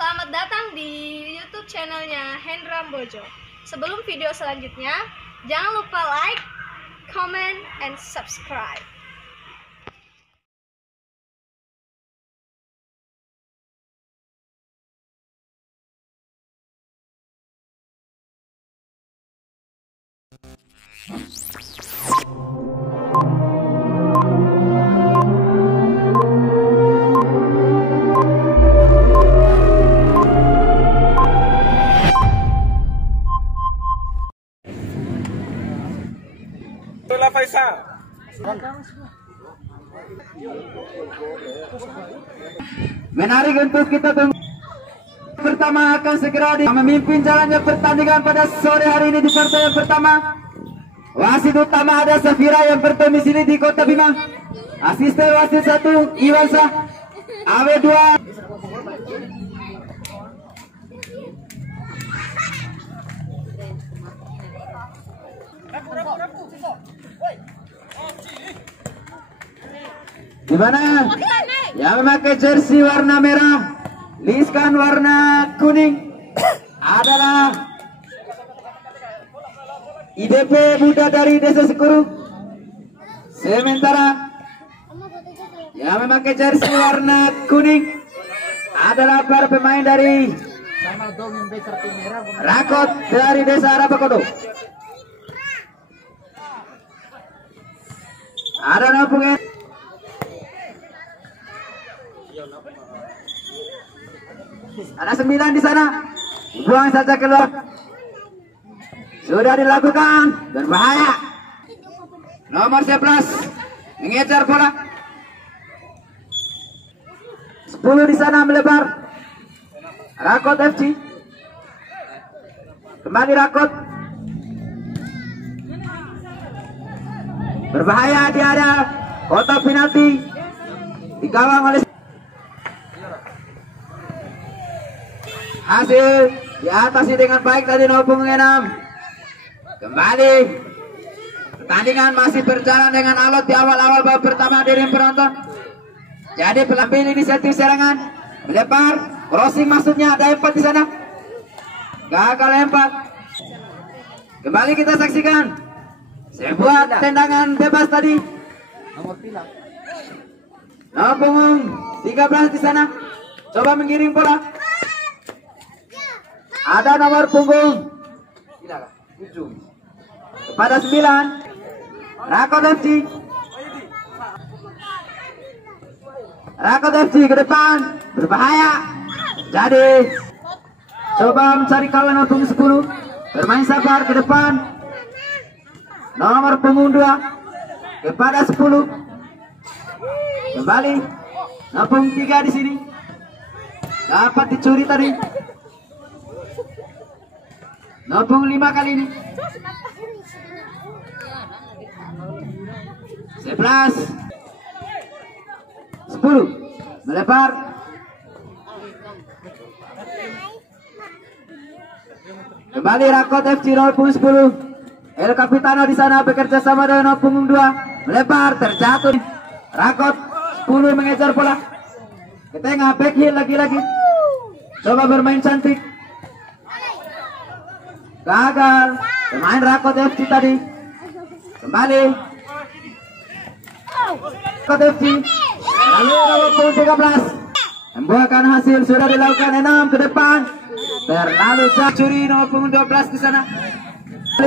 Selamat datang di YouTube channelnya Hendra Bojo. Sebelum video selanjutnya, jangan lupa like, comment, and subscribe. Faisal. Menarik untuk kita pertama akan segera memimpin jalannya pertandingan pada sore hari ini di pertandingan pertama. Wasit utama ada Safira yang berdomisili di Kota Bima. Asisten wasit 1 Iwansa. AW2 di mana yang memakai jersey warna merah, liskan warna kuning adalah IDP Muda dari Desa Sekuru. Sementara yang memakai jersey warna kuning adalah para pemain dari Rakot dari Desa Rabakodo. Ada nampungnya. Ada 9 di sana. Buang saja keluar. Sudah dilakukan. Berbahaya. Nomor 11 mengejar bola. 10 di sana melebar. Rakot FC. Kembali Rakot. Berbahaya di area kotak penalti. Digawang oleh hasil diatasi dengan baik tadi nomor 6. Kembali pertandingan masih berjalan dengan alot di awal-awal babak pertama dari penonton. Jadi pelambil inisiatif serangan melempar crossing, maksudnya ada 4 di sana. Gagal lempar. Kembali kita saksikan sebuah tendangan bebas tadi. Nomor punggung 13 di sana. Coba mengirim bola. Ada nomor punggung 7 kepada 9 Rakot FC. Rakot FC ke depan berbahaya. Jadi coba mencari kawan nomor punggung 10. Bermain sabar ke depan. Nomor punggung 2 kepada 10. Kembali nomor punggung 3 di sini. Dapat dicuri tadi. Nomor 5 kali ini. 11 10 melebar. Kembali Rakot FC nomor punggung 10. El Capitano di sana bekerja sama dengan nomor punggung 2. Melebar, terjatuh. Rakot 10 mengejar bola. Ke tengah, back heel lagi-lagi. Coba bermain cantik. Gagal. Pemain Rakot FC tadi. Kembali Rakot FC. Lalu nomor punggung 13 membuahkan hasil. Sudah dilakukan 6 ke depan. Terlalu jauh, curi nomor punggung 12 di sana. 5.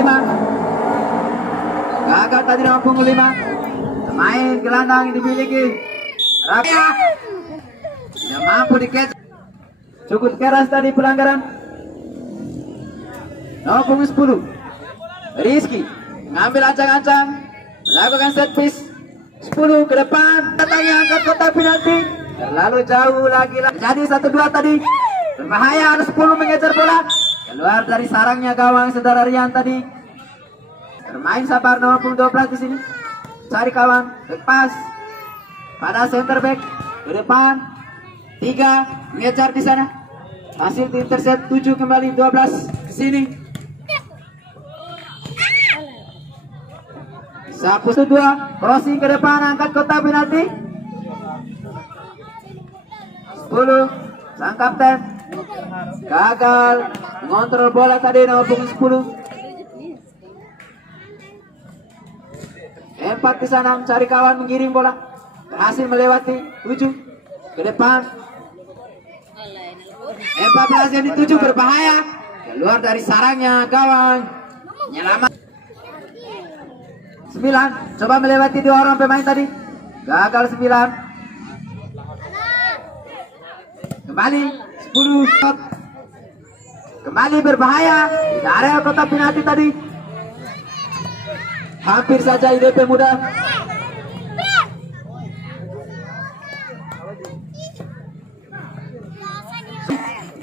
Gagal tadi nomor punggung 5. Pemain gelandang yang dimiliki Rakot tidak mampu dikejar. Cukup keras tadi pelanggaran. Nomor punggung 10 Rizky mengambil ancang-ancang, melakukan set piece. 10 ke depan, datangnya angkat kotak penalti. Terlalu jauh lagi. Jadi 1-2 tadi. Berbahaya, ada 10 mengejar bola. Keluar dari sarangnya gawang saudara Rian tadi. Bermain sabar nomor punggung 12 di sini. Cari kawan, lepas pada center back ke depan. 3 mengejar di sana. Hasil intercept 7 kembali 12 ke sini. Sapu 2 crossing ke depan, angkat kotak penalti. 10 sang kapten Gagal mengontrol bola tadi nomor punggung 10. 4 di sana mencari kawan, mengirim bola. Berhasil melewati 7 ke depan. 14 yang dituju berbahaya. Keluar dari sarangnya kawan. Menyelamat. 9 coba melewati 2 orang pemain tadi. Gagal 9. Kembali 10. Kembali berbahaya di area kotak penalti tadi. Hampir saja IDP Muda.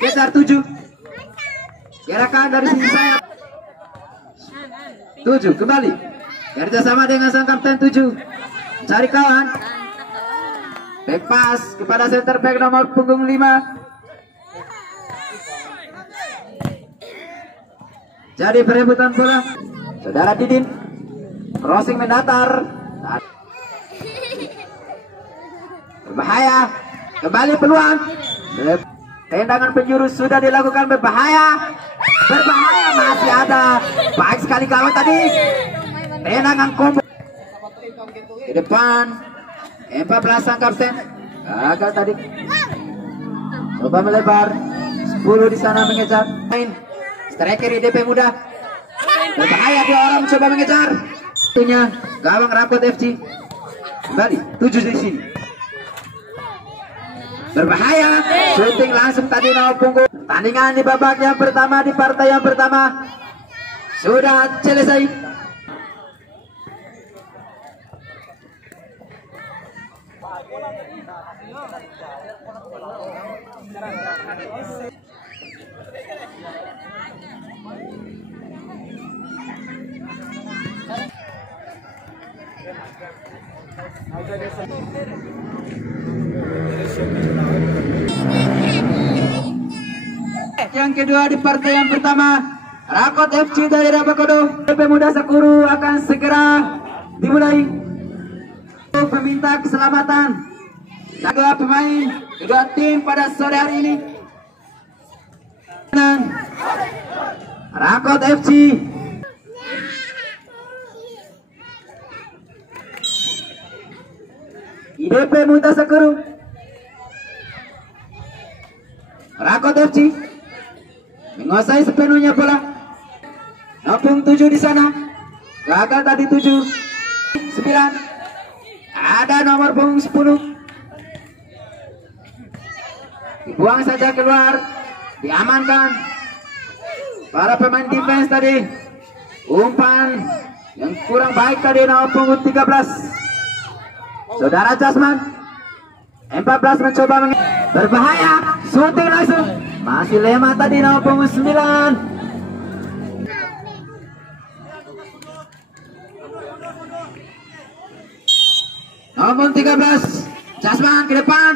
Geser 7. Gerakan dari sisi sayap. 7 kembali. Kerjasama dengan sang kapten 7. Cari kawan. Back pass kepada center back nomor punggung 5. Jadi perebutan bola. Saudara Didin. Crossing mendatar. Berbahaya. Kembali peluang. Tendangan penjurus sudah dilakukan, berbahaya. Berbahaya masih ada. Baik sekali kawan tadi. Tendangan combo. Di depan 14 sang kapten. Gagal tadi. Coba melebar. 10 di sana mengejar. Main. Striker IDP Muda. Berbahaya, 2 orang coba mengejar. Tentunya gawang Rakot FC. Kembali 7 di sini. Berbahaya, shooting langsung tadi nomor punggung. Tandingan di babak yang pertama, di partai yang pertama sudah selesai. Yang kedua di partai yang pertama, Rakot FC dari Rabakodo. IDP Muda Sakuru akan segera dimulai. Meminta keselamatan kedua pemain, kedua tim pada sore hari ini. Rakot FC IDP Muda Sakuru. Rakot FC menguasai sepenuhnya bola. Nopung 7 di sana. Gagal tadi 7. 9. Ada nomor punggung 10. Dibuang saja keluar. Diamankan. Para pemain defense tadi. Umpan yang kurang baik tadi nomor punggung 13. Saudara Jasman. 14 mencoba berbahaya. Shooting langsung. Masih lemah tadi nomor punggung 9. Nomor 13 Jasman ke depan.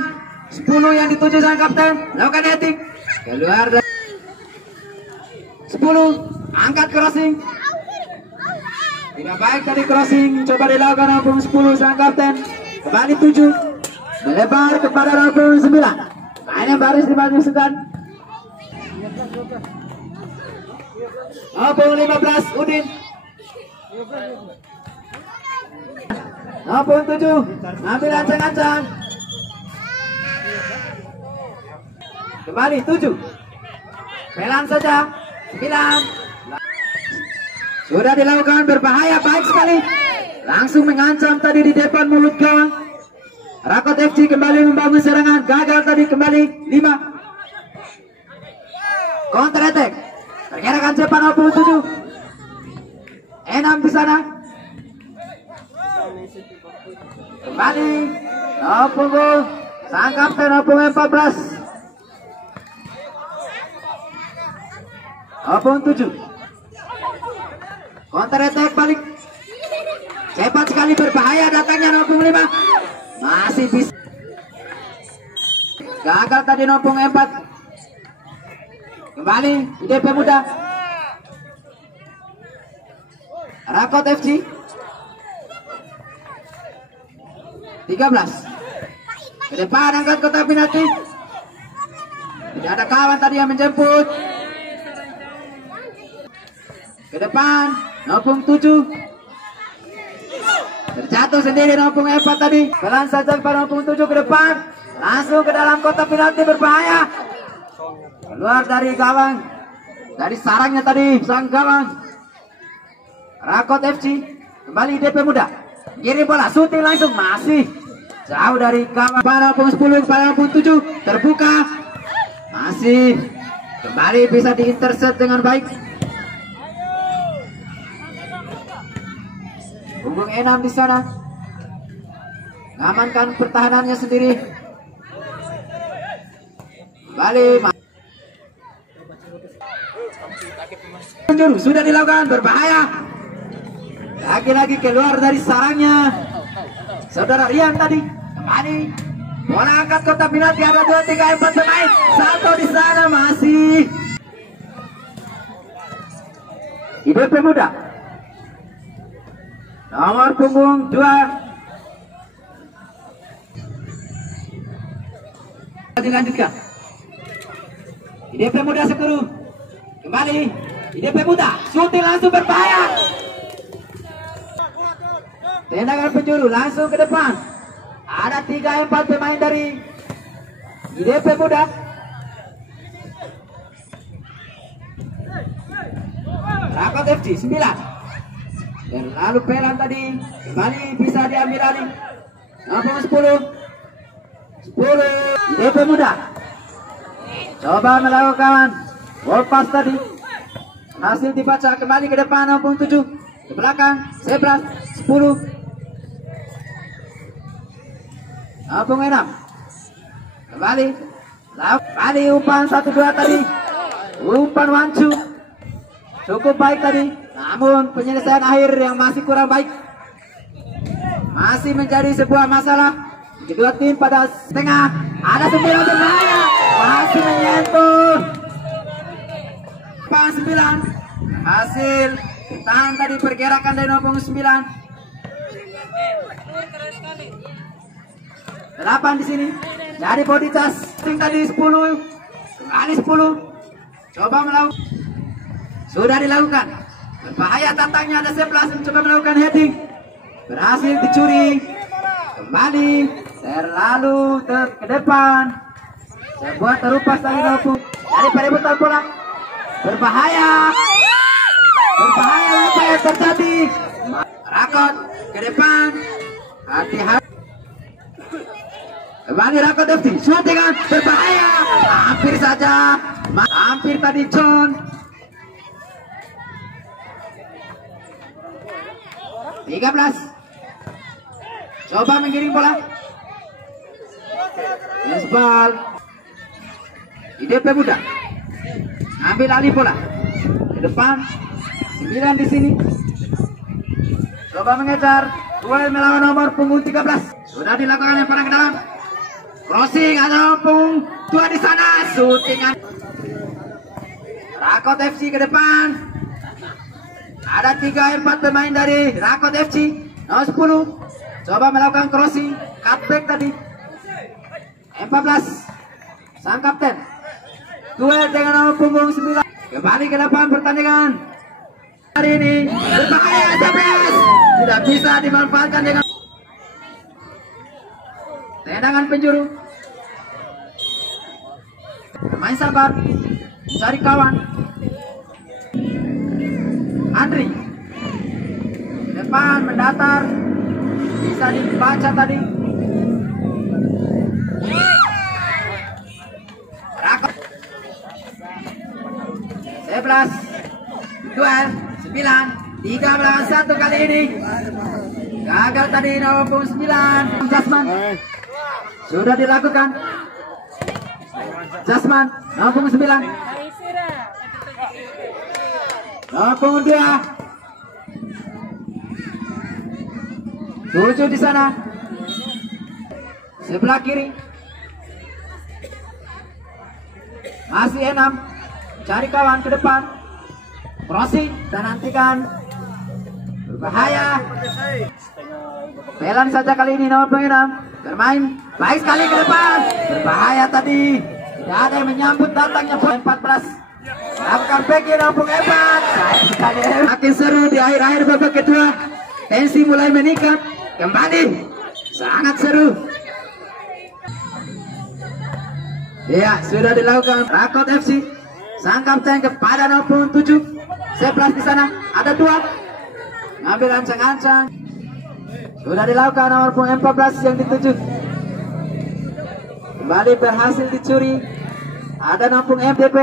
10 yang dituju sang kapten. Lakukan heading. Keluar dari 10. Angkat crossing. Tidak baik tadi crossing. Coba dilakukan nomor punggung 10 sang kapten. Kembali 7. Melebar kepada nomor punggung 9. Mainnya baris dimajukan. Nomor 15 Udin. Nomor 7 ambil ancang-ancang. Kembali 7. Pelan saja. 9. Sudah dilakukan, berbahaya, baik sekali. Langsung mengancam tadi di depan mulut gawang. Rakot FC kembali membangun serangan. Gagal tadi, kembali 5. Counter attack. Pergerakan cepat 27. 6 di sana. Kembali. Punggung sang kapten punggung 14. Punggung 7. Counter attack balik. Cepat sekali, berbahaya datangnya punggung 5. Masih bisa. Gagal tadi punggung 4. Kembali IDP Muda. Rakot FC 13. Ke depan angkat kotak penalti. Tidak ada kawan tadi yang menjemput. Ke depan, nomor 7. Terjatuh sendiri nomor 4 tadi. Pelan saja pada nomor 7 ke depan. Langsung ke dalam kotak penalti, berbahaya. Keluar dari gawang. Dari sarangnya tadi, sang gawang. Rakot FC. Kembali DP Muda. Kirim bola, shooting langsung. Masih jauh dari gawang. Pada nomor 10, pada nomor 7. Terbuka. Masih. Kembali bisa diintercept dengan baik. Punggung Enam di sana. Mengamankan pertahanannya sendiri. Kembali. Penjuru sudah dilakukan, berbahaya. Lagi-lagi keluar dari sarangnya saudara Rian tadi. Kembali. Bola angkat kotak penalti, ada 2, 3, 4 pemain. Satu di sana masih. IDP Muda. Nomor punggung 2. Dilanjutkan. IDP Muda Sekuru. Kembali. IDP Muda. Shooting langsung, berbahaya. Tendangan penjuru langsung ke depan. Ada 3, 4 pemain dari IDP Muda. Rakot FC 9. Dan lalu Pelan tadi kembali bisa diambil alih. Nomor 10. 10 IDP Muda. Coba melakukan ball pass tadi. Hasil dibaca, kembali ke depan nomor 7. Ke belakang 11 10. Nomor 6. Kembali. Kembali umpan 1-2 tadi. Umpan wancu. Cukup baik tadi. Namun penyelesaian akhir yang masih kurang baik. Masih menjadi sebuah masalah. Kedua tim pada tengah. Ada 9 berbahaya. Masih menyentuh. Pas 9. Hasil tahan tadi pergerakan dari nomor 9. 8 di sini. Dari body touch. Tim tadi 10. Kembali 10. Coba melakukan. Sudah dilakukan. Berbahaya tantangnya, ada 11 mencoba melakukan heading. Berhasil dicuri. Kembali. Terlalu ke depan. Sebuah terupas lagi nomor. Dari perebutan bola. Berbahaya. Berbahaya apa yang terjadi. Rakot ke depan. Hati-hati. Kembali Rakot FC. Shootingan berbahaya. Hampir saja. Hampir tadi John. 13. Coba menggiring bola. Isbal. IDP Muda. Ambil alih bola. Di depan. 9 di sini. Coba mengejar. Duel melawan nomor punggung 13. Sudah dilakukan yang ke dalam. Crossing, ada punggung 2 di sana. Shootingan. Rakot FC ke depan. Ada 3, 4 pemain dari Rakot FC. Nomor 10. Coba melakukan crossing. Cutback tadi. 14. Sang kapten. Duel dengan nomor punggung 9. Kembali ke depan pertandingan. Hari ini berbahaya 11. Tidak bisa dimanfaatkan dengan tendangan penjuru. Pemain sabar. Cari kawan. Andri di depan mendatar, bisa dibaca tadi. Rakot 11 duel 9 13 1 kali ini gagal tadi nomor 9. Jasman sudah dilakukan. Jasman nomor 9. Nomor 2. 7 di sana. Sebelah kiri. Masih 6. Cari kawan ke depan. Crossing dan nantikan. Berbahaya. Pelan saja kali ini nomor 6. Bermain baik sekali ke depan. Berbahaya tadi. Tidak ada yang menyambut datangnya 14. Lakukan PG Lampung hebat. Sayang sekali. Makin seru di akhir-akhir babak kedua. Tensi mulai meningkat. Kembali. Sangat seru. Ya, sudah dilakukan Rakot FC. Sang kapten kepada 67. 11 di sana. Ada 2. Ngambil ancang-ancang. Sudah dilakukan nomor punggung 14 yang dituju. Kembali berhasil dicuri. Ada nampung MDP.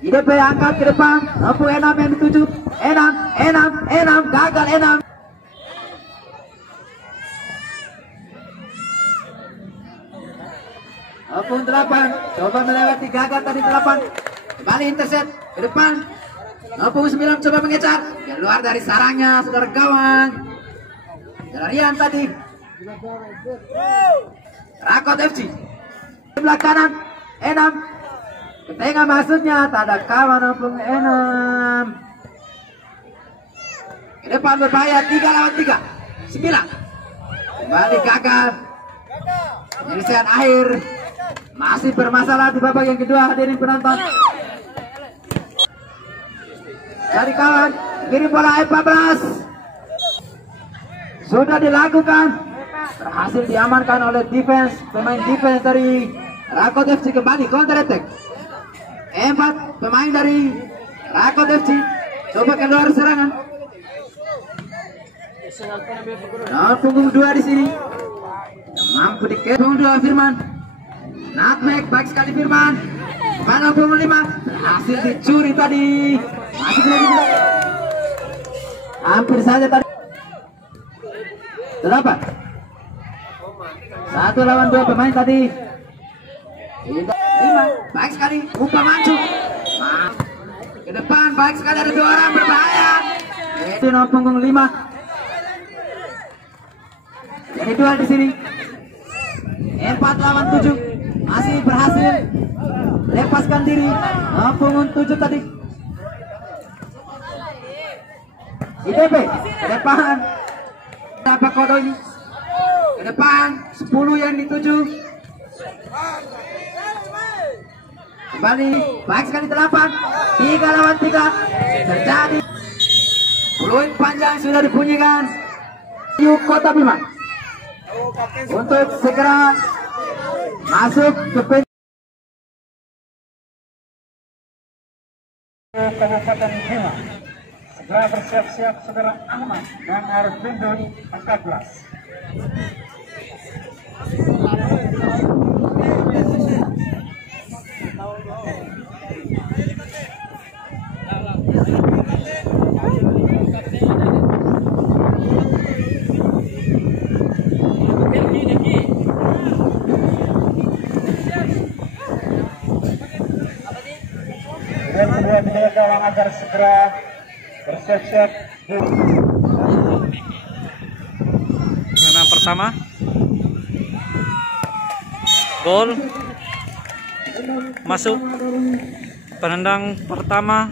IDP angkat ke depan. Nampung Enam yang dituju. Enam. Gagal Enam. Nampung 8. Coba melewati gagal tadi 8. Kembali intercept ke depan. Nampung 9 coba mengejar. Keluar dari sarangnya saudara gawang. Larian tadi. Rakot FC. Sebelah kanan. Enam. Ke tengah maksudnya. Tak ada kawan nampung Enam. Ke depan berbahaya. 3 lawan 3. 9. Kembali gagal. Penyelesaian akhir. Masih bermasalah di babak yang kedua. Hadirin penonton. Cari kawan. Kirim bola 14. Sudah dilakukan. Berhasil diamankan oleh defense. Pemain defense dari Rakot FC kembali counter attack. 4 pemain dari Rakot FC coba keluar serangan. Nomor punggung 2 di sini. Mampu dikejar punggung 2 Firman. Nutmeg baik sekali Firman. Pada punggung 5 berhasil dicuri tadi. Masih belum dibilang. Hampir saja tadi. 8. 1 lawan 2 pemain tadi. 5 baik sekali umpan maju. Ke depan baik sekali ada 2 orang berbahaya. Itu nomor punggung 5. Jadi duel di sini. 4 lawan 7 masih berhasil lepaskan diri. Nomor punggung 7 tadi. IDP ke depan. Apa kodo ini? Ke depan 10 yang dituju. Kembali baik sekali 8. 3 lawan 3 terjadi. Peluit panjang sudah dibunyikan. Yuk Kota Bima untuk segera masuk ke Kabupaten Bima. Segera bersiap-siap saudara Ahmad dan Arvindun 14. Dan kedua penjaga gawang agar segera bersiap-siap. Penendang pertama, gol, masuk. Penendang pertama,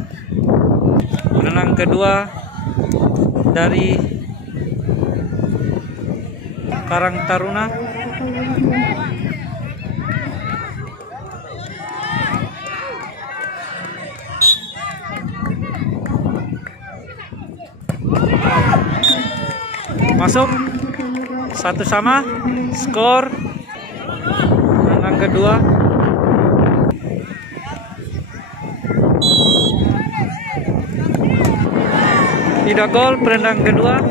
penendang kedua dari Karang Taruna. Masuk 1-1, skor penendang kedua. Tidak gol penendang kedua,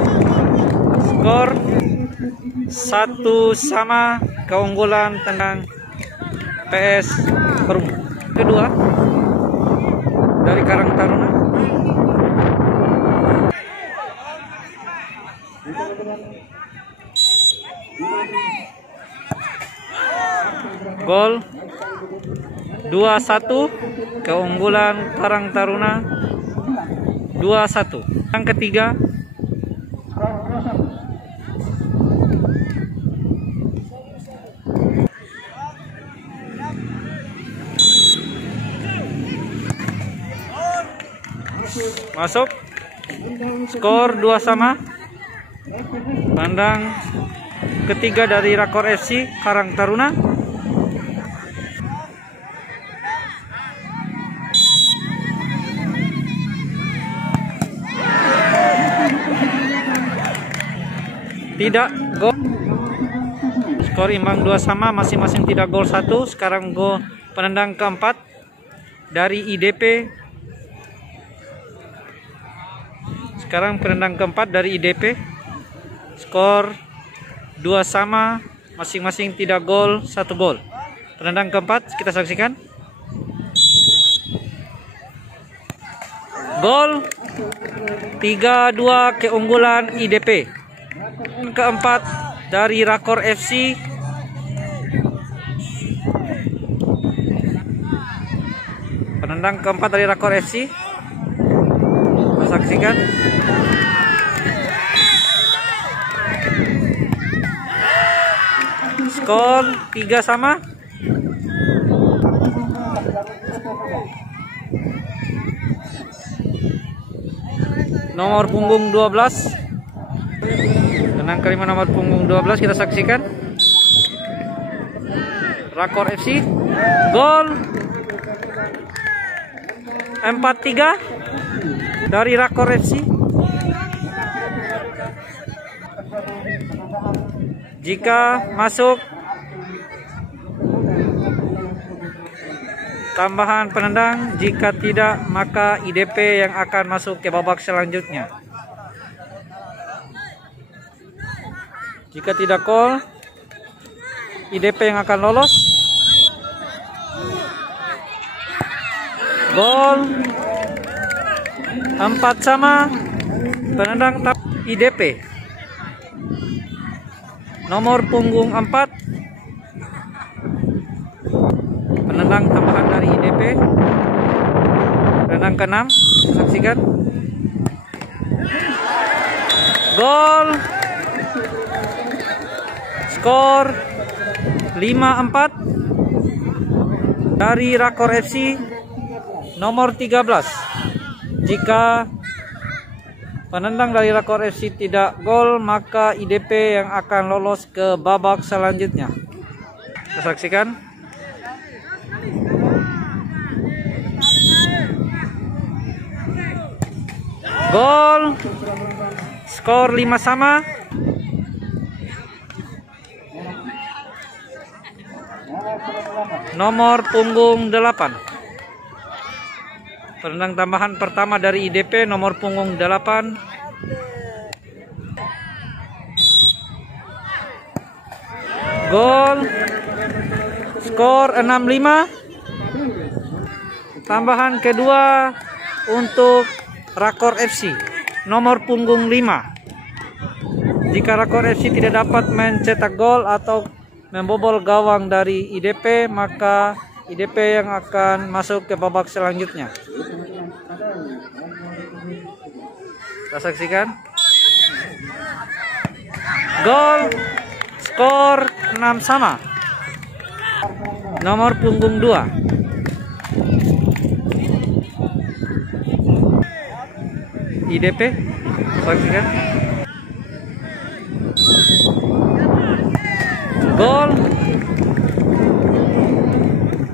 skor 1-1, keunggulan tendang PS Perum kedua dari Karang Taruna. Gol 2-1, keunggulan Karang Taruna 2-1. Yang ketiga masuk, skor 2-2. Pandang ketiga dari Rakor FC Karang Taruna. tidak gol. Skor imbang 2 sama, masing-masing tidak gol 1. Sekarang gol penendang keempat dari IDP. Skor 2 sama, masing-masing tidak gol, 1 gol. Penendang keempat kita saksikan. Gol 3-2 keunggulan IDP. Keempat dari Rakor FC. Penendang keempat dari Rakor FC. Kita saksikan. Skor 3 sama. Nomor punggung 12. Tenang kelima nomor punggung 12 kita saksikan. Rakor FC. Gol 4-3 dari Rakor FC. Jika masuk tambahan penendang, jika tidak maka IDP yang akan masuk ke babak selanjutnya. Jika tidak gol, IDP yang akan lolos. Gol 4 sama, penendang IDP. Nomor punggung 4. Penendang tambahan dari IDP. Penendang ke-6. Saksikan. Gol. Skor 5-4 dari Rakor FC nomor 13. Jika penendang dari Rakor FC tidak gol, maka IDP yang akan lolos ke babak selanjutnya. Kita saksikan. Gol. Skor 5 sama. Nomor punggung 8. Penendang tambahan pertama dari IDP nomor punggung 8. Gol. Skor 6-5. Tambahan kedua untuk Rakor FC nomor punggung 5. Jika Rakor FC tidak dapat mencetak gol atau membobol gawang dari IDP, maka IDP yang akan masuk ke babak selanjutnya. Kita saksikan. Gol. Skor 6 sama. Nomor punggung 2. IDP. Saksikan. Gol.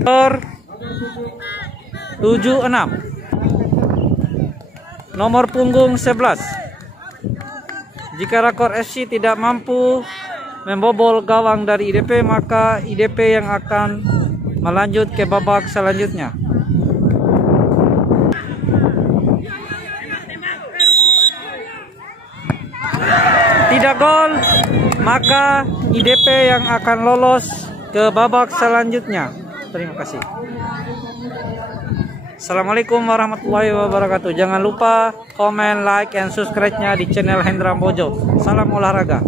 Skor 7-6. Nomor punggung 11. Jika Rakor FC tidak mampu membobol gawang dari IDP, maka IDP yang akan melanjut ke babak selanjutnya. Tidak gol, maka IDP yang akan lolos ke babak selanjutnya. Terima kasih. Assalamualaikum warahmatullahi wabarakatuh. Jangan lupa komen, like, and subscribe-nya di channel Hendra Bojo. Salam olahraga.